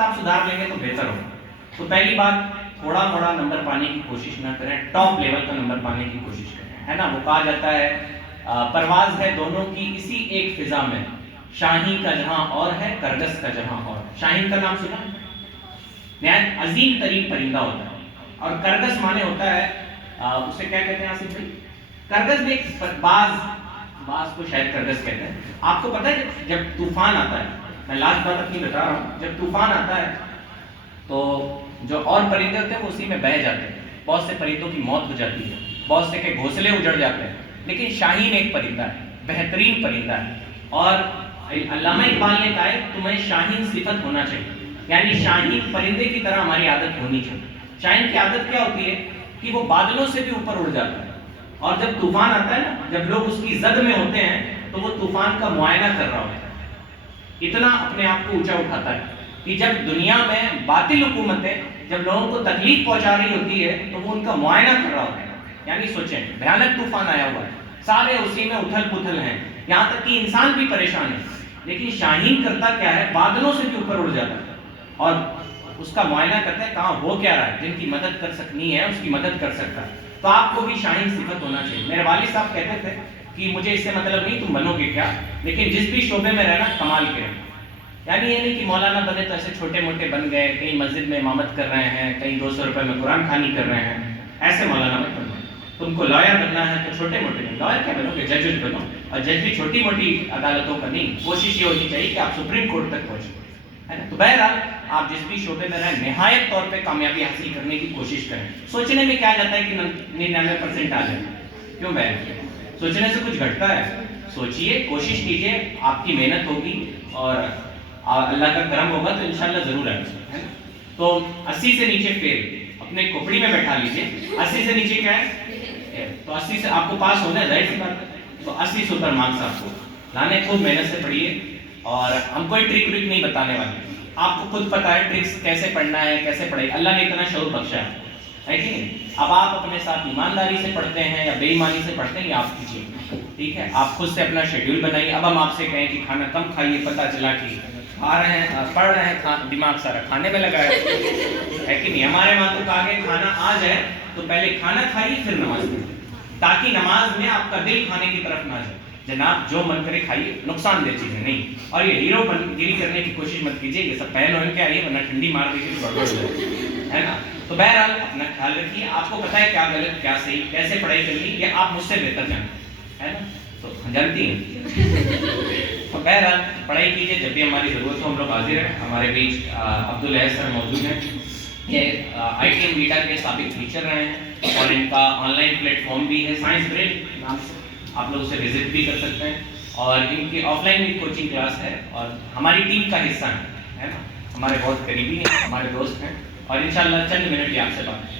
آست آپ سدھار لیں گے تو بہتر ہوگا. تو پہلی بات تھوڑا تھوڑا نمبر پانے کی کوشش نہ کریں, ٹاپ لیول کا نمبر پانے کی کوشش کریں, ہے نا. وہ کہا جاتا ہے پرواز ہے دونوں کی اسی ایک فضا میں, شاہین کا جہاں اور ہے کرگس کا جہاں اور. شاہین کا نام سنا, نہایت عظیم ترین پرندہ ہوتا ہے, اور کرگس مانے ہوتا ہے اسے کیا کہتے ہیں آصف بھائی؟ کرگس بھی ایک باز کو شاید کرگس کہتے ہیں. آپ کو پتہ ہے جب طوفان آتا ہے, میں لاسٹ بات اپنی بتا رہا ہوں, جب طوفان آتا ہے تو جو اور پرندے ہوتے ہیں وہ اسی میں بہہ جاتے ہیں, بہت سے پرندوں کی موت ہو جاتی ہے, بہت سے کے گھونسلے اجڑ جاتے ہیں, لیکن شاہین ایک پرندہ ہے, بہترین پرندہ ہے. اور علامہ اقبال نے کہا ہے تمہیں شاہین صفت ہونا چاہیے, یعنی شاہین پرندے کی طرح ہماری عادت ہونی چاہیے. شاہین کی عادت کیا ہوتی ہے کہ وہ بادلوں سے بھی اوپر اڑ جاتا ہے, اور جب طوفان آتا ہے نا, جب لوگ اس کی زد میں ہوتے ہیں تو وہ طوفان کا معائنہ کر رہا ہوتا ہے, اتنا اپنے آپ کو اونچا اٹھاتا ہے کہ جب دنیا میں باطل حکومتیں جب لوگوں کو تکلیف پہنچا رہی ہوتی ہے تو وہ ان کا معائنہ کر رہا ہوتا ہے. یعنی سوچیں, بھیانک طوفان آیا ہوا ہے, سارے اسی میں اتھل پتھل ہیں, یہاں تک کہ انسان بھی پریشان ہے, لیکن شاہین کرتا کیا ہے, بادلوں سے بھی اوپر اڑ جاتا ہے اور اس کا معائنہ کرتا ہے کہاں ہو کیا رہا ہے, جن کی مدد کر سکنی ہے اس کی مدد کر سکتا ہے. تو آپ کو بھی شاہین صفت ہونا چاہیے. میرے والد صاحب کہتے تھے کہ مجھے اس سے مطلب نہیں تم بنو گے کیا, لیکن جس بھی شعبے میں رہنا کمال کریں. یعنی یہ نہیں کہ مولانا بنے تو ایسے چھوٹے موٹے بن گئے, کہیں مسجد میں امامت کر رہے ہیں, کہیں 200 روپے میں قرآن خوانی کر رہے ہیں, ایسے مولانا مت بنو. تم کو لائر بننا ہے تو چھوٹے موٹے نہیں, لائر کیا بنو گے, جج بنو, اور جج بھی چھوٹی موٹی عدالتوں کا نہیں. کوشش یہ ہونی چاہیے کہ آپ سپریم کورٹ تک پہنچیں, ہے نا. تو بہرحال آپ جس بھی شعبے میں رہیں نہایت طور پہ کامیابی حاصل کرنے کی کوشش کریں. سوچنے میں کیا جاتا ہے کہ 99% آ جائے, کیوں بہن, سوچنے سے کچھ گھٹتا ہے. سوچئے, کوشش کیجئے, آپ کی محنت ہوگی اور اللہ کا کرم ہوگا تو انشاءاللہ ضرور آئے گا. تو 80 سے نیچے فیل, اپنے کھوپڑی میں بیٹھا لیجئے. 80 سے نیچے کیا ہے, تو 80 سے آپ کو پاس ہونا ہے, ظاہر سی بات ہے. تو 80 سے اوپر مارکس آپ کو لانے, خود محنت سے پڑھیے, اور ہم کوئی ٹرک ورک نہیں بتانے والے. آپ کو خود پتا ہے ٹرکس کیسے پڑھنا ہے, کیسے پڑھائی, اللہ نے اتنا شعور بخشا ہے کہ نہیں. اب آپ اپنے ساتھ ایمانداری سے پڑھتے ہیں یا بے ایمانی سے پڑھتے ہیں, یہ آپ کیجیے, ٹھیک ہے. آپ خود سے اپنا شیڈیول بنائیے. اب ہم آپ سے کہیں کہ کھانا کم کھائیے, پتہ چلا کہ کھا رہے ہیں, پڑھ رہے ہیں, دماغ سارا کھانے میں لگا ہے کہ نہیں. ہمارے وہاں تو کہا کہ کھانا آ جائے تو پہلے کھانا کھائیے پھر نماز پڑھیے, تاکہ نماز میں آپ کا دل کھانے کی طرف نہ جائے. جناب جو من کرے کھائیے, نقصان دہ چیزیں نہیں. اور یہ ہیرو گیری کرنے کی کوشش مت کیجیے, یہ سب پہن وہن کے آئیے ورنہ ٹھنڈی مار دیجیے تو گڑبڑ ہو جائے, ہے نا. تو بہرحال اپنا خیال رکھیے. آپ کو پتہ ہے کیا غلط کیا صحیح, کیسے پڑھائی کرنی, یہ آپ مجھ سے بہتر جانتے ہیں, ہے نا. تو جانتی ہیں. تو بہرحال پڑھائی کیجیے, جب بھی ہماری ضرورت ہو ہم لوگ حاضر ہیں. ہمارے بیچ عبدالعزیز سر موجود ہیں, یہ آئی ٹی بیٹا کے سابق ٹیچر رہے ہیں, اور ان کا آن لائن پلیٹ فارم بھی ہے سائنس برین نام سے, آپ لوگ اسے وزٹ بھی کر سکتے ہیں. اور ان کی آف لائن بھی کوچنگ کلاس ہے, اور ہماری ٹیم کا حصہ ہے نا. ہمارے بہت قریبی ہیں, ہمارے دوست ہیں, اور انشاءاللہ چند منٹ یہ آپ سے بات